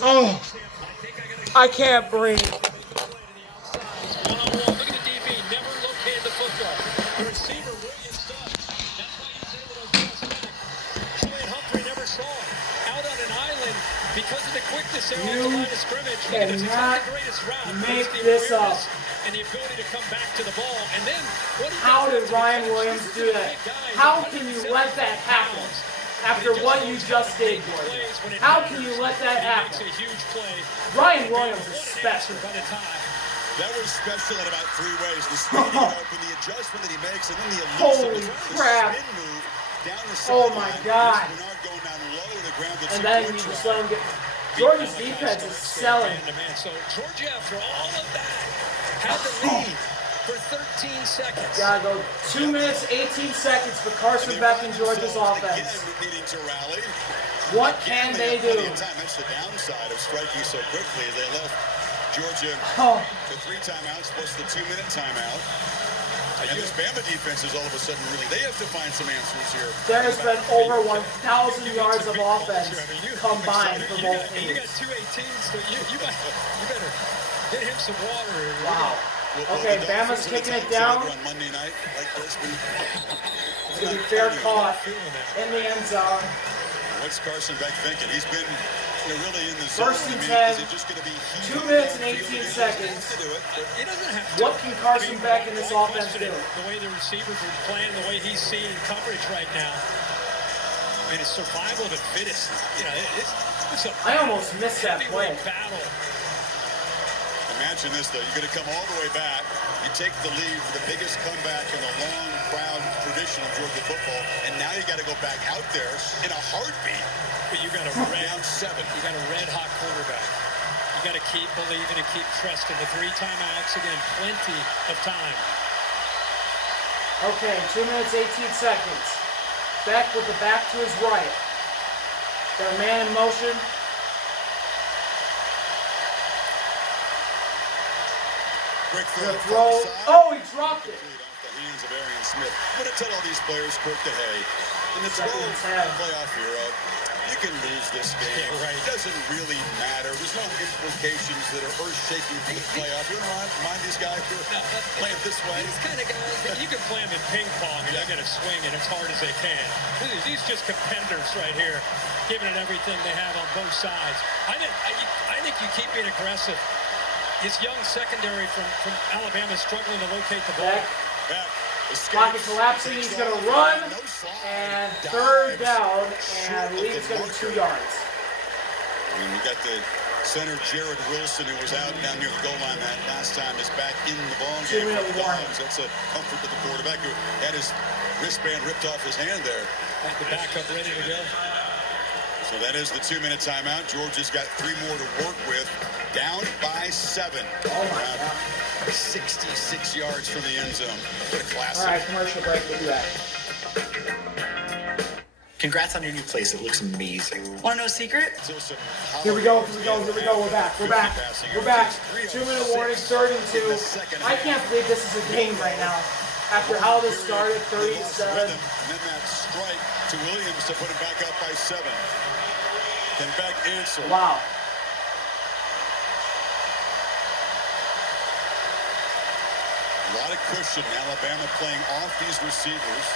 Oh, I can't breathe. Look at the DB, never located the football. The receiver, Williams, does. That's why he's able to adjust back. Julian Humphrey never saw it. Out on an island, because of the quickness there off the line of scrimmage. It's not the greatest route. Make this up. And the ability to come back to the ball. And then, how did Ryan Williams do that? How can you let that happen after what you just did, Gordon? How can you let that happen? Ryan Williams is special. That was special in about 3 ways. The speed open, the adjustment that he makes, and then the holy crap. Oh my God. And then you just let him get... Georgia's defense is selling. So Georgia, after all of that, had the lead for 13 seconds. Gotta go 2 minutes, 18 seconds for Carson Beck and Georgia's offense. What can they do? That's the downside of striking so quickly. They left Georgia to 3 timeouts plus the 2-minute timeout. And this Bama defense is all of a sudden really, they have to find some answers here. There has been over 1,000 yards of offense combined for both teams. You got 2 18s, so you better get him some water. Wow. Okay, Bama's kicking it down. On Monday night like this. It's going to be fair caught in the end zone. What's Carson Beck thinking? He's been really in the zone. 1st and 10, 2 minutes and 18 seconds. What can Carson Beck and this offense do? The way the receivers are playing, the way he's seeing coverage right now. I mean, it's survival of the fittest. You know, I almost missed that play. Battle. Imagine this, though. You're going to come all the way back. You take the lead for the biggest comeback in the long, proud tradition of Georgia football, and now you got to go back out there in a heartbeat. But you got a red 7. You got a red-hot quarterback. You got to keep believing and keep trusting. The 3 timeouts again, plenty of time. Okay, 2 minutes, 18 seconds. Beck with the back to his right. Got a man in motion. Quick throw. Oh, he dropped it. Off the hands of Arian Smith. I'm going to tell all these players, Kurt DeHay, in the 12 playoff era, you can lose this game. Yeah, right. It doesn't really matter. There's no implications that are earth-shaking for the playoff. You don't mind these guys who are playing this way? These kind of guys, you can play them in ping pong and they're going to swing it as hard as they can. These just competitors right here, giving it everything they have on both sides. I think you keep being aggressive. His young secondary from Alabama is struggling to locate the ball. Back. Pocket collapsing, he's going to run, and 3rd down, and lead's going to be 2 yards. And we got the center, Jared Wilson, who was out down near the goal line that last time, is back in the ball game for the Dogs. That's a comfort to the quarterback who had his wristband ripped off his hand there. And the backup ready to go. So that is the 2-minute timeout. Georgia's got 3 more to work with. Down by 7. Oh my God. 66 yards from the end zone. What a classic. All right, commercial break. We'll be back. Congrats on your new place. It looks amazing. Want to know a secret? Here we go. We're back. 2-minute warning, 3rd and 2. I can't believe this is a game right now. After how this started, 37. And then that strike to Williams to put it back up by 7. Can Beck answer? Wow. A lot of cushion. Alabama playing off these receivers.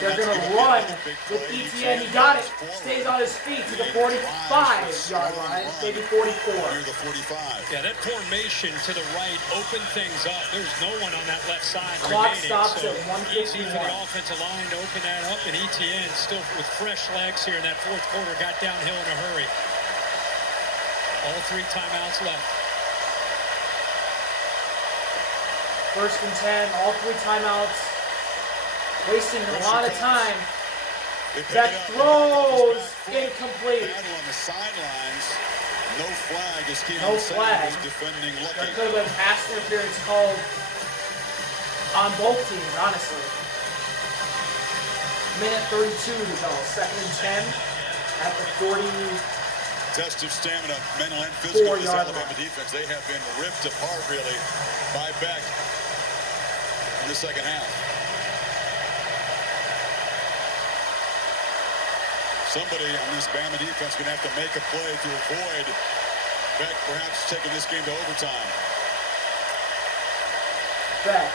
They're going to run with ETN. He got it. Stays on his feet to the 45-yard line, maybe 44. Near the 45. Yeah, that formation to the right opened things up. There's no one on that left side. Clock remaining, stops so at 1:51. Easy for the offensive line to open that up, and ETN still with fresh legs here in that 4th quarter got downhill in a hurry. All 3 timeouts left. 1st and 10, all 3 timeouts. Wasting a lot of time. That throws incomplete. On the sidelines, no flag. No flag. Defending Lucky. There could have been pass interference called on both teams, honestly. Minute 32 to go. 2nd and 10 at the 40. Test of stamina, mental and physical. This 4-yard Alabama line. defense, they have been ripped apart really by Beck in the second half. Somebody on this Bama defense going to have to make a play to avoid Beck perhaps taking this game to overtime. Beck.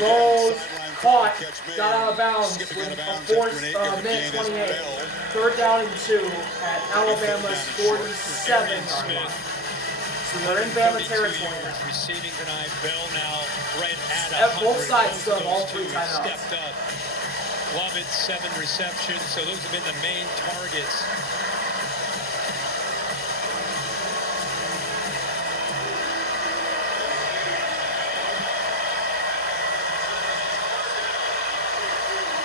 Rolls, caught, got out of bounds with a minute 28. 3rd down and 2 at Alabama's 47 yard line. So they're in Bama territory now. Receiving tonight, Bell now right at both sides still have all 3 timeouts. Stepped up. Love it, 7 receptions. So those have been the main targets.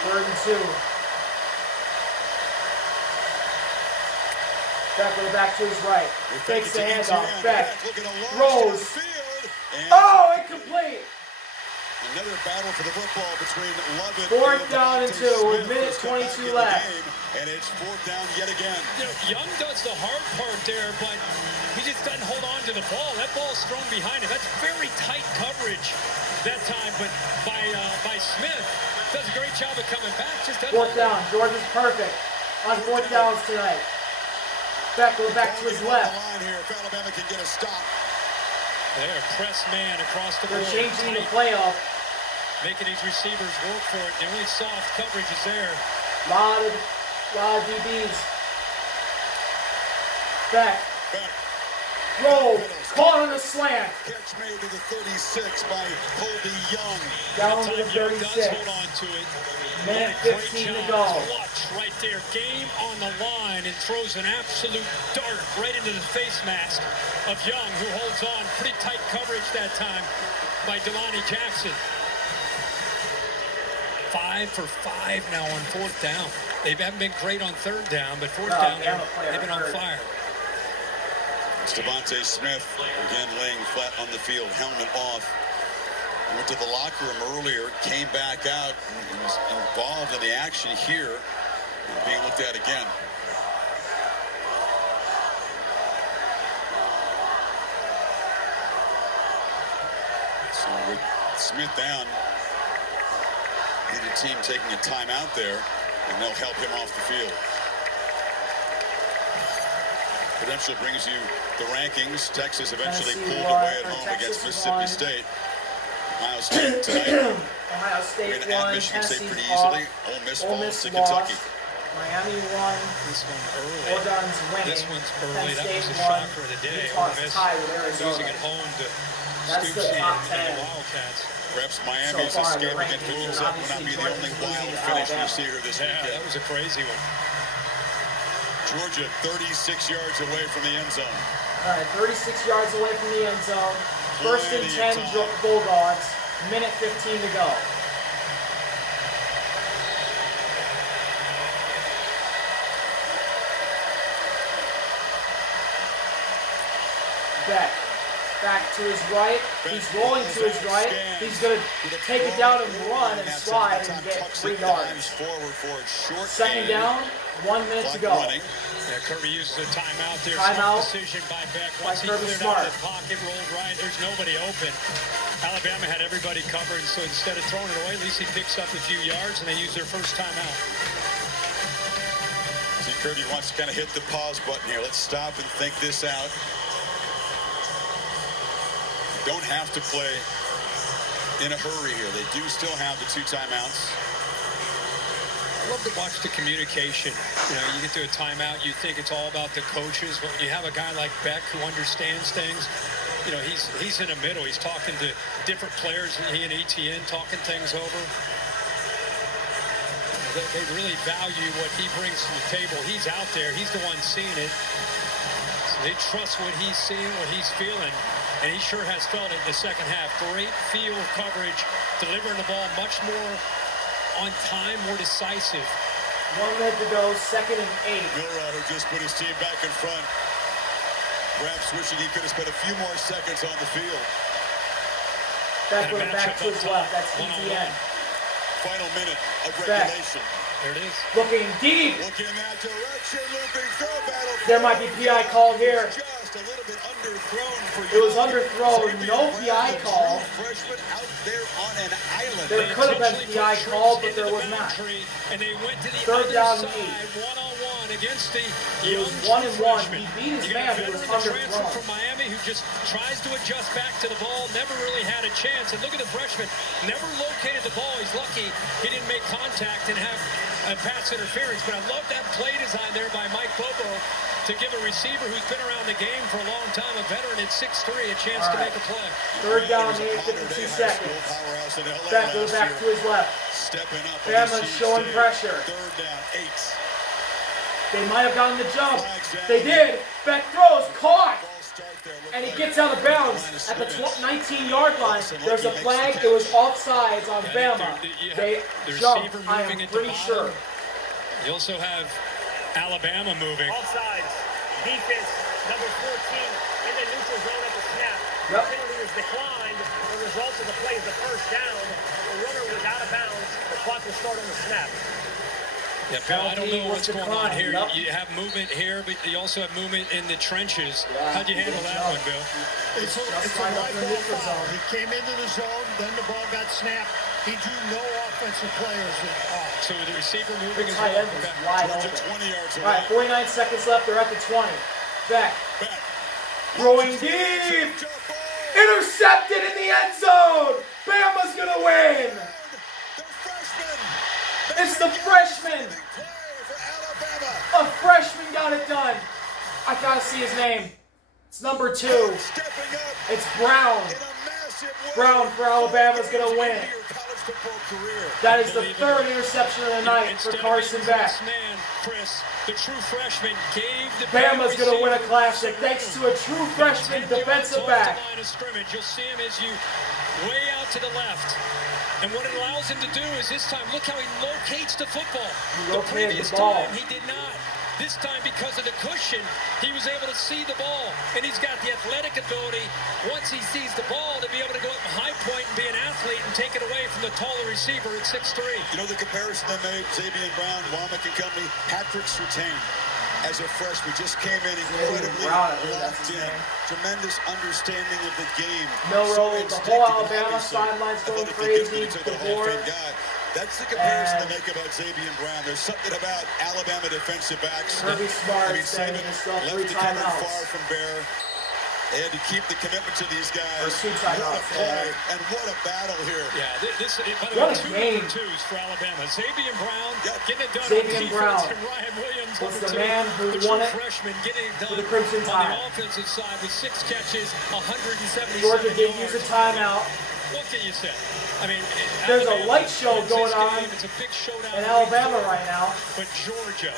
Third and 2. Beck with it back to his right. Fakes the handoff. Beck throws. Oh, incomplete. Another battle for the football between Lovett 4th down and 2 with minute 22 left. And it's 4th down yet again. You know, Young does the hard part there, but he just doesn't hold on to the ball. That ball's thrown behind him. That's very tight coverage that time, but by Smith. Does a great job of coming back. Just 4th down. Georgia's perfect on 4th downs tonight. Beck going back to his left. Here if Alabama can get a stop. There, press man across the board. They're changing the play up. Making these receivers work for it. The only soft coverage is there. Lot of DBs. Beck. Roll. Caught on a slant. Catch made to the 36 by Colby Young. Down to the 36. Hold on to it. Minute 15 to go. Clutch right there. Game on the line and throws an absolute dart right into the face mask of Young, who holds on. Pretty tight coverage that time by Delani Jackson. 5 for 5 now on 4th down. They haven't been great on 3rd down, but 4th down, they've been on fire. It's Devontae Smith again laying flat on the field, helmet off. Went to the locker room earlier, came back out, and was involved in the action here, being looked at again. So with Smith down, the team taking a timeout there, and they'll help him off the field. Prudential brings you the rankings. Texas eventually pulled away at home against Mississippi State. Ohio State tonight. Ohio State won. Michigan State pretty Tennessee easily. Ole Miss Ole falls Miss to Kentucky. Miami won. This one early. Oregon's winning. This one's early. Penn That was State a won. shocker of the day. Utah's Ole Miss tied with Arizona. losing at home to That's the Stoops top and 10. the Wildcats. Perhaps Miami's So far, escape the against rankings, Virginia Tech will not be the only wild finish we see here this Yeah, weekend. that was a crazy one. Georgia 36 yards away from the end zone. All right, 36 yards away from the end zone. First and Plenty 10 of time. Bulldogs. Minute 15 to go. Beck. Back to his right. He's rolling to his right. He's going to take it down and run and slide and get 3 yards. Second down, 1 minute to go. Yeah, Kirby uses a timeout there. Timeout. Smart decision by Beck. Once he Kirby cleared Smart. out of the pocket, rolled right, there's nobody open. Alabama had everybody covered, so instead of throwing it away, at least he picks up a few yards, and they use their first timeout. See, Kirby wants to kind of hit the pause button here. Let's stop and think this out. Don't have to play in a hurry here. They do still have the 2 timeouts. I love to watch the communication. You know, you get to a timeout, you think it's all about the coaches, but when you have a guy like Beck who understands things, you know, he's in the middle. He's talking to different players, and he and ETN talking things over. They really value what he brings to the table. He's out there. He's the one seeing it. So they trust what he's seeing, what he's feeling. And he sure has felt it in the second half. Great field coverage, delivering the ball much more on time, more decisive. 1 minute to go, second and 8. Milrauder just put his team back in front. Perhaps wishing he could have spent a few more seconds on the field. Beck with it back to his left. That's ETN. Final minute of regulation. There it is. Looking deep. Looking in that direction, looping throw battle. There might be PI called here. Just just a little bit underthrown for It was underthrown, no PI call. Freshman out there on an island. There could have been PI call, but there was not. And they went to the Third down other and side, one-on-one against the He was young 1-1. freshman. He beat his You got man, a who was veteran transfer underthrown. from Miami who just tries to adjust back to the ball, never really had a chance. And look at the freshman, never located the ball. He's lucky he didn't make contact and have a pass interference. But I love that play design there by Mike Bobo to give a receiver who's been around the game for a long time, a veteran at 6'3", a chance to make a play. Third down, 52 seconds. Beck goes back to his left. Stepping up. Bama's showing pressure. Third down, 8. They might have gotten the jump. They did. Beck throws, caught. And he gets out of bounds at the 19-yard line. There's a flag. It was offsides on Bama. They jumped, I am pretty sure. You also have Alabama moving. Offsides. Defense, number 14, in the neutral zone at the snap. Yep. The penalty is declined. The result of the play is the first down. The runner was out of bounds. The clock will start on the snap. Yeah, Bill, I don't know what's going on here. Yep. You have movement here, but you also have movement in the trenches. Yeah. How'd you handle that one, Bill? It's a right up right in the ball neutral foul. zone. He came into the zone, then the ball got snapped. He drew no offensive players off. So the receiver moving as Tight well. end was wide open. 20 yards All right, 49 seconds left. They're at the 20. Beck Back. throwing deep. Intercepted in the end zone. Bama's going to win. The freshman. It's the freshman. Play for Alabama. A freshman got it done. I got to see his name. It's number 2. Stepping up It's Brown. in a massive way. Brown for Alabama's going to win. Your college football career. That is the 3rd interception of the night for Carson Beck. Man, Chris, the true freshman gave the Bama's going to win a classic thanks to a true freshman defensive back. You'll see him as you way out to the left. And what it allows him to do is this time, look how he locates the football. He located The previous the ball. time, he did not. This time, because of the cushion, he was able to see the ball. And he's got the athletic ability, once he sees the ball, to be able to go up in high point and be an athlete and take it away from the taller receiver at 6'3". You know the comparison they made, Xavier Brown, Womack and company, Patrick Surtain. As a freshman, just came in incredibly locked in. Tremendous understanding of the game. Milroe, the whole Alabama sidelines going crazy. The board. That's the comparison to make about Xavier Brown. There's something about Alabama defensive backs. Kirby Smart standing Saban himself 3 left the cover timeouts. far from Bear. They had to keep the commitment to these guys. Or 2 What a timeouts. play and what a battle here. Yeah, this by the What way, a 2 game. number 2s for Alabama. Xavier Brown getting it done Xavier on defense, Brown and Ryan Williams was number the 2, man who the won true it freshman getting it done for the Crimson on Tide. the offensive side with 6 catches, 177 Georgia did use yards. a timeout. What can you say? I mean, There's a Alabama light show wins going this on game. It's a big showdown in Alabama right now. But Georgia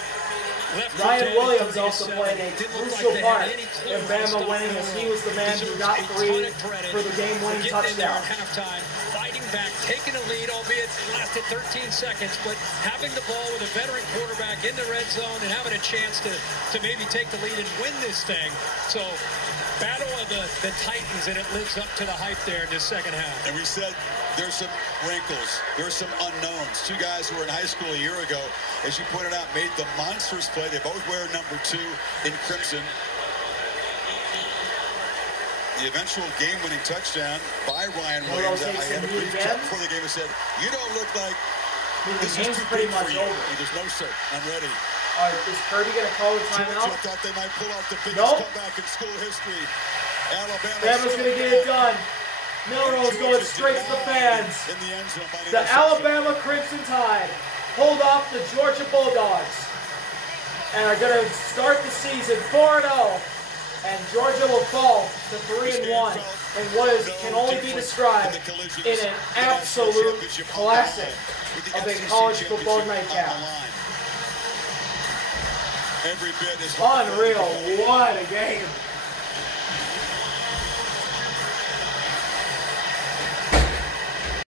left Ryan for Williams 30 to also 7. played a Didn't look crucial like they part had any clue in how to Bama stop winning, the as he run. was the man who Deserves got a 3 ton of credit for the game-winning for getting in there touchdown. at halftime, fighting back, taking a lead, albeit it lasted 13 seconds, but having the ball with a veteran quarterback in the red zone and having a chance to maybe take the lead and win this thing. So, battle of the Titans, and it lives up to the hype there in this second half. And we said there's some wrinkles. There's some unknowns. 2 guys who were in high school a year ago, as you pointed out, made the monstrous play. They both wear number 2 in crimson. The eventual game-winning touchdown by Ryan Williams. I had a brief chat before the game and said, you don't look like this is game's too pretty big for much you. over. He goes, no, sir, I'm ready. Is Kirby going to call the timeout? Georgia thought they might pull off the biggest Nope. comeback in school history. Bama's going to get it done. Milroe's going straight to the fans. In the end zone by The interception. Alabama Crimson Tide hold off the Georgia Bulldogs and are going to start the season 4-0. And Georgia will fall to 3-1 in what can only be described in an absolute classic of a college football nightcap. Every bit is Unreal, what a game.